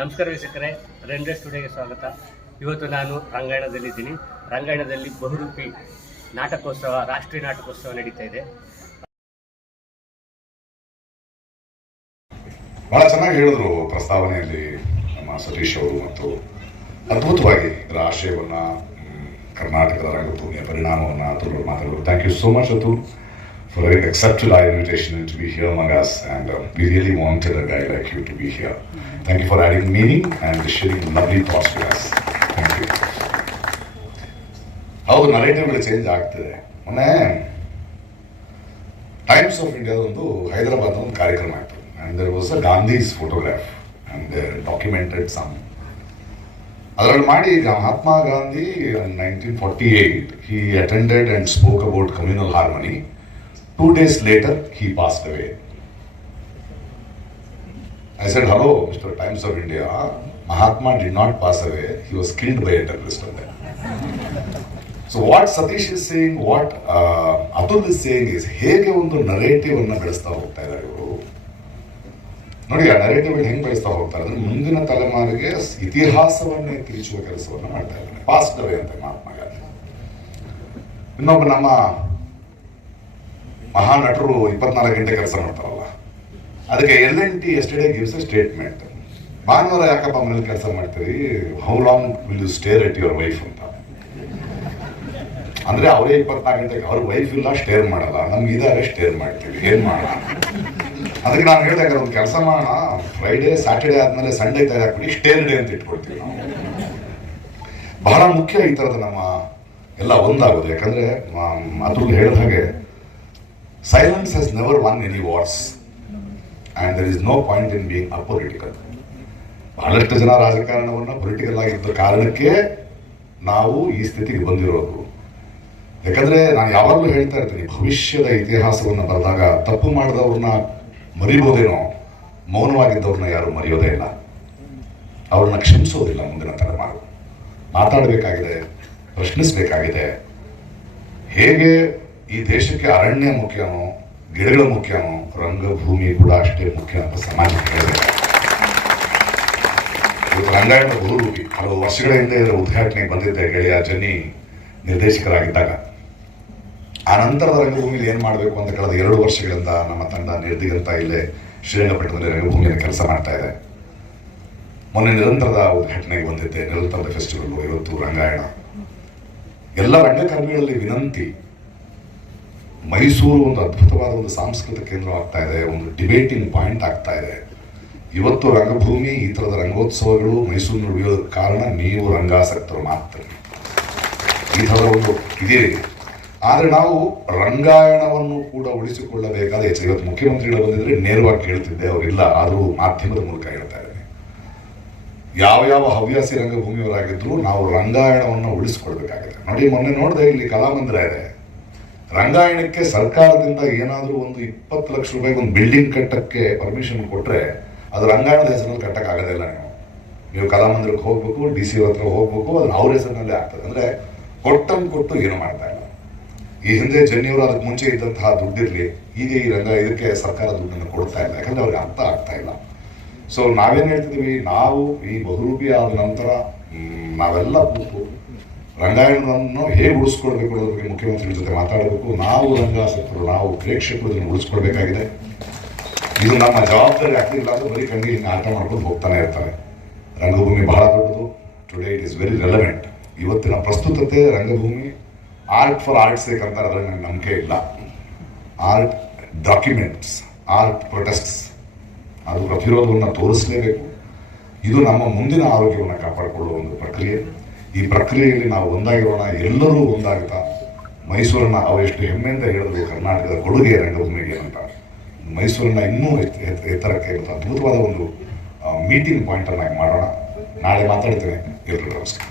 ನಮಸ್ಕಾರ ವೀಕ್ಷಕರೇ, ರೆಂಡ್ರೆ ಸ್ಟುಡಿಯೋಗೆ ಸ್ವಾಗತ. ಇವತ್ತು ನಾನು ರಂಗಾಯಣದಲ್ಲಿದ್ದೀನಿ. ರಂಗಾಯಣದಲ್ಲಿ ಬಹುರೂಪಿ ನಾಟಕೋತ್ಸವ, ರಾಷ್ಟ್ರೀಯ ನಾಟಕೋತ್ಸವ ನಡೀತಾ ಇದೆ. ಬಹಳ ಚೆನ್ನಾಗಿ ಹೇಳಿದ್ರು ಪ್ರಸ್ತಾವನೆಯಲ್ಲಿ ನಮ್ಮ ಸತೀಶ್ ಅವರು, ಮತ್ತು ಅದ್ಭುತವಾಗಿ ಇದರ ಆಶಯವನ್ನ, ಕರ್ನಾಟಕದ ರಂಗಭೂಮಿಯ ಪರಿಣಾಮವನ್ನು ಅತುಲ್ ಮಾತಾಡಿದ್ರು. Thank you so much Atul for having accepted our invitation to be here among us, and we really wanted a guy like you to be here. Thank you for adding meaning and sharing lovely thoughts with us. Thank you. ಹೌದು, ನರೇಟಿವ್ಗಳು change ಆಗ್ತಿದೆ. ಮೊನ್ನೆ times of ಇಂಡಿಯಾದ ಒಂದು ಹೈದರಾಬಾದ್ ಒಂದು ಕಾರ್ಯಕ್ರಮ ಆಯಿತು, and there was a Gandhi's photograph and they documented some. ಅದರಲ್ಲಿ ಮಾಡಿ Mahatma Gandhi in 1948 he attended and spoke about communal harmony. 2 days later, he passed away. I said, hello, Mr. Times of India. Mahatma did not pass away. He was killed by a terrorist. So what Satish is saying, what Atul is saying is, ಹೇಗೆ ಒಂದು narrative ಅನ್ನು ಬೆಳೆಸ್ತಾ ಹೋಗ್ತಾ ಇದ್ದಾರೆ ಇವರು. ನೋಡಿ, ಆ narrative ಹೆಂಗೆ ಬೆಳೆಸ್ತಾ ಹೋಗ್ತಾರೆ ಅಂದ್ರೆ, ಮುಂದಿನ ತಲೆಮಾರಿಗೆ ಇತಿಹಾಸವನ್ನೇ ತಿರುಚುವ ಕೆಲಸವನ್ನು ಮಾಡ್ತಾ ಇದ್ದಾರೆ. ಪಾಸ್ಡ್ ಅವೇ ಅಂತ ಮಹಾತ್ಮ ಗಾಂಧಿ. ಇನ್ನೊಬ್ಬ ನಮ್ಮ ಮಹಾನಟರು 24 ಗಂಟೆ ಕೆಲಸ ಮಾಡ್ತಾರಲ್ಲ, ಅದಕ್ಕೆ L&T yesterday gives a statement. ಭಾನುವಾರ ಯಾಕಪ್ಪ ಮನೇಲಿ ಕೆಲಸ ಮಾಡ್ತೀರಿ, how long will you stare at your wife ಅಂತ. ಅಂದ್ರೆ ಅವರೇ 24 ಗಂಟೆಗೆ ಅವ್ರ ವೈಫ್ ಇಲ್ಲ, ಸ್ಟೇರ್ ಮಾಡಲ್ಲ. ನಮ್ಗೆ ಇದಾರೆ, ಸ್ಟೇರ್ ಮಾಡ್ತೀವಿ, ಏನ್ ಮಾಡೋಣ. ಅದಕ್ಕೆ ನಾನು ಹೇಳಿದಾಗ ಒಂದು ಕೆಲಸ ಮಾಡೋಣ, ಫ್ರೈಡೇ ಸ್ಯಾಟರ್ಡೇ ಆದ್ಮೇಲೆ ಸಂಡೇ ತಯಾರಾಕ್ಬಿಡಿ, ಸ್ಟೇರ್ ಡೇ ಅಂತ ಇಟ್ಕೊಡ್ತೀವಿ ನಾವು. ಬಹಳ ಮುಖ್ಯ ಈ ತರದ ನಮ್ಮ ಎಲ್ಲ ಒಂದಾಗೋದು. ಯಾಕಂದ್ರೆ ಅತುಲ್ ಹೇಳಿದ ಹಾಗೆ, silence has never won any wars and there is no point in being apolitical. ಬಹಳಷ್ಟು ಜನ ರಾಜಕಾರಣವನ್ನು ಪೊಲಿಟಿಕಲ್ ಆಗಿದ್ದ ಕಾರಣಕ್ಕೆ ನಾವು ಈ ಸ್ಥಿತಿಗೆ ಬಂದಿರೋದು. ಯಾಕಂದ್ರೆ ನಾನು ಯಾವಾಗಲೂ ಹೇಳ್ತಾ ಇರ್ತೀನಿ, ಭವಿಷ್ಯದ ಇತಿಹಾಸವನ್ನು ಬರೆದಾಗ ತಪ್ಪು ಮಾಡಿದವ್ರನ್ನ ಮರಿಬೋದೇನೋ, ಮೌನವಾಗಿದ್ದವ್ರನ್ನ ಯಾರು ಮರೆಯೋದೇ ಇಲ್ಲ, ಅವ್ರನ್ನ ಕ್ಷಮಿಸೋದಿಲ್ಲ. ಮುಂದಿನ ತಲೆಮಾರು ಮಾತಾಡಬೇಕಾಗಿದೆ, ಪ್ರಶ್ನಿಸಬೇಕಾಗಿದೆ. ಹೇಗೆ ಈ ದೇಶಕ್ಕೆ ಅರಣ್ಯ ಮುಖ್ಯನೋ, ಗಿಡಗಳು ಮುಖ್ಯನೋ, ರಂಗಭೂಮಿ ಕೂಡ ಅಷ್ಟೇ ಮುಖ್ಯ ಅಂತ ಸಮಾಜಕ್ಕೆ ಹೇಳಿದೆ. ಇವತ್ತು ರಂಗಾಯಣದ ಬಹುರೂಪಿ ಹಲವು ವರ್ಷಗಳ ಹಿಂದೆ ಇದರ ಉದ್ಘಾಟನೆಗೆ ಬಂದಿದ್ದೆ ಗೆಳೆಯ ಜನ್ನಿ ನಿರ್ದೇಶಕರಾಗಿದ್ದಾಗ. ಆ ನಂತರದ ರಂಗಭೂಮಿಲಿ ಏನ್ ಮಾಡಬೇಕು ಅಂತ ಕಳೆದ 2 ವರ್ಷಗಳಿಂದ ನಮ್ಮ ತಂಡ ನಿರ್ದಿಗಂತ ಇಲ್ಲೇ ಶ್ರೀರಂಗಪಟ್ಟಣದಲ್ಲಿ ರಂಗಭೂಮಿಯನ್ನು ಕೆಲಸ ಮಾಡ್ತಾ ಇದೆ. ಮೊನ್ನೆ ನಿರಂತರದ ಉದ್ಘಾಟನೆಗೆ ಬಂದಿದ್ದೆ, ನಿರಂತರದ ಫೆಸ್ಟಿವಲ್. ಇವತ್ತು ರಂಗಾಯಣ ಎಲ್ಲ ರಂಗಕರ್ಮಿಗಳಲ್ಲಿ ವಿನಂತಿ, ಮೈಸೂರು ಒಂದು ಅದ್ಭುತವಾದ ಒಂದು ಸಾಂಸ್ಕೃತಿಕ ಕೇಂದ್ರ ಆಗ್ತಾ ಇದೆ, ಒಂದು ಡಿಬೇಟಿಂಗ್ ಪಾಯಿಂಟ್ ಆಗ್ತಾ ಇದೆ. ಇವತ್ತು ರಂಗಭೂಮಿ, ಈ ತರದ ರಂಗೋತ್ಸವಗಳು ಮೈಸೂರಿನ ಉಳಿಯೋದಕ್ಕೆ ಕಾರಣ ನೀವು ರಂಗಾಸಕ್ತರು ಮಾತ್ರ. ಈ ಥರದ ಒಂದು ಇದೆ. ಆದರೆ ನಾವು ರಂಗಾಯಣವನ್ನು ಕೂಡ ಉಳಿಸಿಕೊಳ್ಳಬೇಕಾದ ಹೆಚ್ಚು. ಇವತ್ತು ಮುಖ್ಯಮಂತ್ರಿಗಳು ಬಂದಿದ್ರೆ ನೇರವಾಗಿ ಕೇಳ್ತಿದ್ದೆ, ಅವರಿಲ್ಲ, ಆದರೂ ಮಾಧ್ಯಮದ ಮೂಲಕ ಹೇಳ್ತಾ ಇದ್ದೇನೆ. ಯಾವ ಹವ್ಯಾಸಿ ರಂಗಭೂಮಿಯವರಾಗಿದ್ರು ನಾವು ರಂಗಾಯಣವನ್ನು ಉಳಿಸಿಕೊಳ್ಬೇಕಾಗಿದೆ. ನೋಡಿ, ಮೊನ್ನೆ ನೋಡಿದೆ, ಇಲ್ಲಿ ಕಲಾಮಂದಿರ ಇದೆ. ರಂಗಾಯಣಕ್ಕೆ ಸರ್ಕಾರದಿಂದ ಏನಾದರೂ ಒಂದು 20 ಲಕ್ಷ ರೂಪಾಯಿಗೆ ಒಂದು ಬಿಲ್ಡಿಂಗ್ ಕಟ್ಟಕ್ಕೆ ಪರ್ಮಿಷನ್ ಕೊಟ್ಟರೆ, ಅದು ರಂಗಾಯಣದ ಹೆಸರಲ್ಲಿ ಕಟ್ಟಕ್ಕಾಗೋದಿಲ್ಲ. ನೀವು ಕಲಾಮಂದಿರಕ್ಕೆ ಹೋಗ್ಬೇಕು, DC ಹತ್ರ ಹೋಗ್ಬೇಕು, ಅದನ್ನ ಅವ್ರ ಹೆಸರಿನಲ್ಲೇ ಆಗ್ತದೆ. ಅಂದ್ರೆ ಕೊಟ್ಟು ಏನು ಮಾಡ್ತಾ ಇಲ್ಲ. ಈ ಹಿಂದೆ ಜನ್ನಿಯವರು ಅದಕ್ಕೆ ಮುಂಚೆ ಇದ್ದಂತಹ ದುಡ್ಡಿರ್ಲಿ, ಈಗ ಈ ಇದಕ್ಕೆ ಸರ್ಕಾರ ದುಡ್ಡನ್ನು ಕೊಡ್ತಾ ಇಲ್ಲ, ಯಾಕಂದ್ರೆ ಅವ್ರಿಗೆ ಅರ್ಥ ಆಗ್ತಾ ಇಲ್ಲ. ಸೊ ನಾವೇನ್ ಹೇಳ್ತಿದೀವಿ, ನಾವು ಈ ಬಹುರೂಪಿ ಆದ ನಂತರ ನಾವೆಲ್ಲ ಕೂತು ರಂಗಾಯಣವನ್ನು ಹೇಗೆ ಉಳಿಸ್ಕೊಳ್ಬೇಕು ಅನ್ನೋದ್ರ ಬಗ್ಗೆ ಮುಖ್ಯಮಂತ್ರಿಗಳ ಜೊತೆ ಮಾತಾಡಬೇಕು. ನಾವು ರಂಗಾಸಕ್ತರು, ನಾವು ಪ್ರೇಕ್ಷಕರು ಇದನ್ನು ಉಳಿಸ್ಕೊಳ್ಬೇಕಾಗಿದೆ. ಇದು ನಮ್ಮ ಜವಾಬ್ದಾರಿ ಆಗ್ತಿಲ್ಲ ಅಂದ್ರೆ ಬರೀ ಕಣ್ಣಿಗೆ ಹಿಂಗೆ ಆಟ ಮಾಡ್ಕೊಂಡು ಹೋಗ್ತಾನೆ ಇರ್ತಾರೆ. ರಂಗಭೂಮಿ ಬಹಳ ದೊಡ್ಡದು. Today it is very relevant. ಇವತ್ತಿನ ಪ್ರಸ್ತುತತೆ ರಂಗಭೂಮಿ ಆರ್ಟ್ ಫಾರ್ ಆರ್ಟ್ ಸೇಕ್ ಅಂತಾರೆ, ಅದ್ರಲ್ಲಿ ನನಗೆ ನಂಬಿಕೆ ಇಲ್ಲ. ಆರ್ಟ್ ಡಾಕ್ಯುಮೆಂಟ್ಸ್, ಆರ್ಟ್ ಪ್ರೊಟೆಸ್ಟ್ಸ್, ಅದು ಪ್ರತಿರೋಧವನ್ನು ತೋರಿಸಲೇಬೇಕು. ಇದು ನಮ್ಮ ಮುಂದಿನ ಆರೋಗ್ಯವನ್ನು ಕಾಪಾಡಿಕೊಳ್ಳುವ ಒಂದು ಪ್ರಕ್ರಿಯೆ. ಈ ಪ್ರಕ್ರಿಯೆಯಲ್ಲಿ ನಾವು ಒಂದಾಗಿರೋಣ, ಎಲ್ಲರೂ ಒಂದಾಗುತ್ತಾ ಮೈಸೂರನ್ನ ಅವೆಷ್ಟು ಹೆಮ್ಮೆಯಿಂದ ಹೇಳಿದ್ರು, ಕರ್ನಾಟಕದ ಕೊಡುಗೆ ರಂಗಭೂಮಿಗೆ ಅಂತ. ಮೈಸೂರನ್ನ ಇನ್ನೂ ಎತ್ತರಕ್ಕೆ ಅದ್ಭುತವಾದ ಒಂದು ಮೀಟಿಂಗ್ ಪಾಯಿಂಟ್ ಅನ್ನಾಗಿ ಮಾಡೋಣ. ನಾಳೆ ಮಾತಾಡ್ತೇನೆ. ಎಲ್ಲರಿಗೂ ನಮಸ್ಕಾರ.